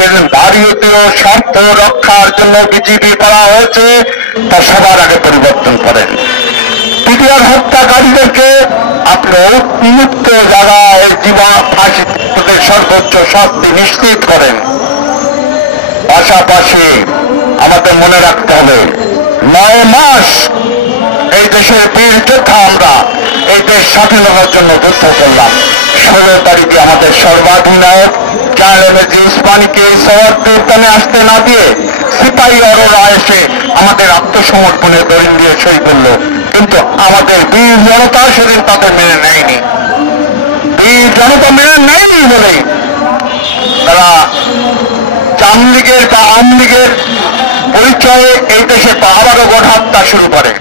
সেদিন ভারতীয় স্বার্থ রক্ষার জন্য বিজেপি করা হয়েছে, তা সবার আগে পরিবর্তন করেন। পিটিআর হত্যাকারীদেরকে আপনি উন্মুক্ত জায়গায় জীবন ফাঁসি সর্বোচ্চ শাস্তি নিশ্চিত করেন। পাশাপাশি আমাদের মনে রাখতে হবে 9 মাস এই দেশের বীর যোদ্ধা আমরা এই দেশ স্বাধীনতার জন্য যুদ্ধ করলাম। 16 তারিখে আমাদের সর্বাধিনায়ক জালালউদ্দিন উসমানীকে সওয়ারপুর উদ্যানে আসতে না দিয়ে সিপাহী অরোরা এসে আমাদের আত্মসমর্পণের দলিল দিয়ে সই করল, কিন্তু আমাদের বীর জনতা সেদিন তাদের মেনে নেয়নি। বীর জনতা মেনে নেয়নি বলে তারা জামলীগের বা আওয়ামী লীগের পরিচয়ে এই দেশে আবারও গণহত্যা শুরু করে।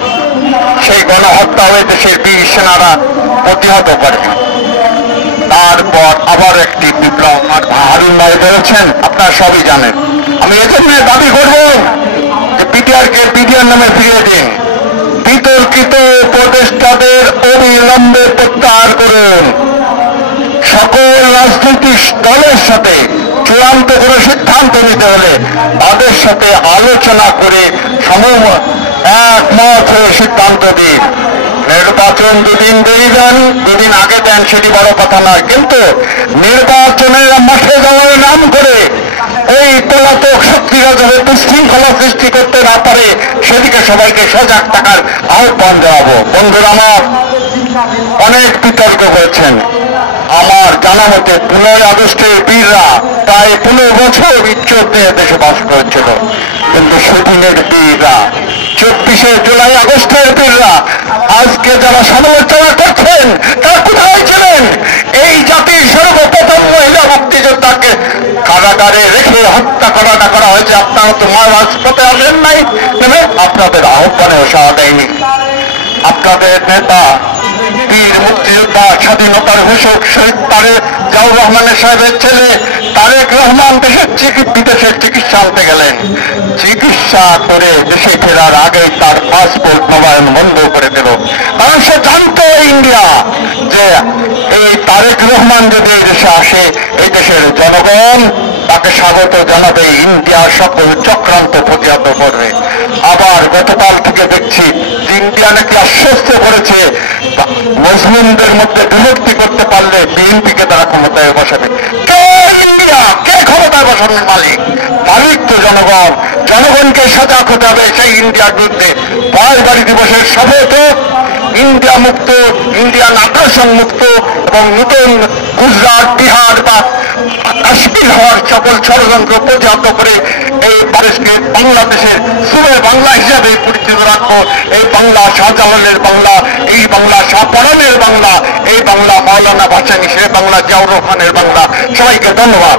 সেই গণহত্যা হয়ে দেশের বীর সেনারা প্রতিহত করে। তারপর আবার একটি বিপ্লব হারুন ভাই বলেছেন, আপনারা সবই জানেন। আমি এজন্য দাবি করব যে পিটিআরকে পিটিআর নামে ফিরিয়ে দিন। বিতর্কিত উপদেষ্টাদের অবিলম্বে প্রত্যাহার করুন। সকল রাজনৈতিক দলের সাথে চূড়ান্ত করে সিদ্ধান্ত নিতে হলে তাদের সাথে আলোচনা করে একমত হয়ে সিদ্ধান্ত দিন। নির্বাচন দুদিন দেরি দেন, দুদিন আগে দেন, সেটি বড় কথা নয়, কিন্তু নির্বাচনের মাঠে যাওয়ার নাম করে এই পলাতক শক্তিরা যাতে বিশৃঙ্খলা সৃষ্টি করতে না পারে সেদিকে সবাইকে সজাগ থাকার আহ্বান জানাবো। বন্ধুরা আমার, অনেক বিতর্ক হয়েছেন। আমার জানা মতে 15 আগস্টের বীররা প্রায় 15 বছর ইজ্জত নিয়ে দেশে বাস করেছিল, কিন্তু সেদিনের বীররা 24শে জুলাই আগস্টের বীররা আজকে যারা সমালোচনা করছেন তারা কোথায় ছিলেন? এই জাতির সর্বপ্রথম মহিলা মুক্তিযোদ্ধাকে কারাগারে রেখে হত্যা করা হয়েছে। আপনারা তো রাজপথে আসেন নাই, আপনাদের আহ্বানেও সাড়া দেয়নি। আপনাদের নেতা বীর মুক্তিযোদ্ধা স্বাধীনতার ঘোষক শহীদ জিয়াউর রহমানের সাহেবের ছেলে তারেক রহমান বিদেশের চিকিৎসা আনতে গেলেন। চিকিৎসা করে দেশে ফেরার আগে তার পাসপোর্ট নবায়ন বন্ধ করে দিল, কারণ সে জানতো ইন্ডিয়া যে এই তারেক রহমান যদি এই দেশে আসে এই দেশের জনগণ তাকে স্বাগত জানাবে, ইন্ডিয়া সকল চক্রান্ত প্রতিহত করবে। আবার গতকাল থেকে দেখছি ইন্ডিয়া নাকি আশ্বস্ত করেছে মুসলিমদের মধ্যে বিভক্তি করতে পারলে বিএনপিকে তারা ক্ষমতায় বসাবে। কে ইন্ডিয়া, কে ক্ষমতায় বসানোর মালিক? মালিক তো জনগণ। জনগণকে সজাগ হতে হবে সেই ইন্ডিয়ার বিরুদ্ধে। 22 দিবসের শপথ ইন্ডিয়া মুক্ত, ইন্ডিয়ান আগ্রাসন মুক্ত এবং নতুন গুজরাট, বিহার বা কাশ্মীর হওয়ার সকল ষড়যন্ত্র প্রতিহত করে এই দেশকে বাংলাদেশের সুরে বাংলা হিসাবে পরিচিত রাখবো। এই বাংলা শাহজালালের বাংলা, এই বাংলা শাহপরানের বাংলা, এই বাংলা মাওলানা ভাসানী, সে বাংলা জিয়াউর রহমানের বাংলা। সবাইকে ধন্যবাদ।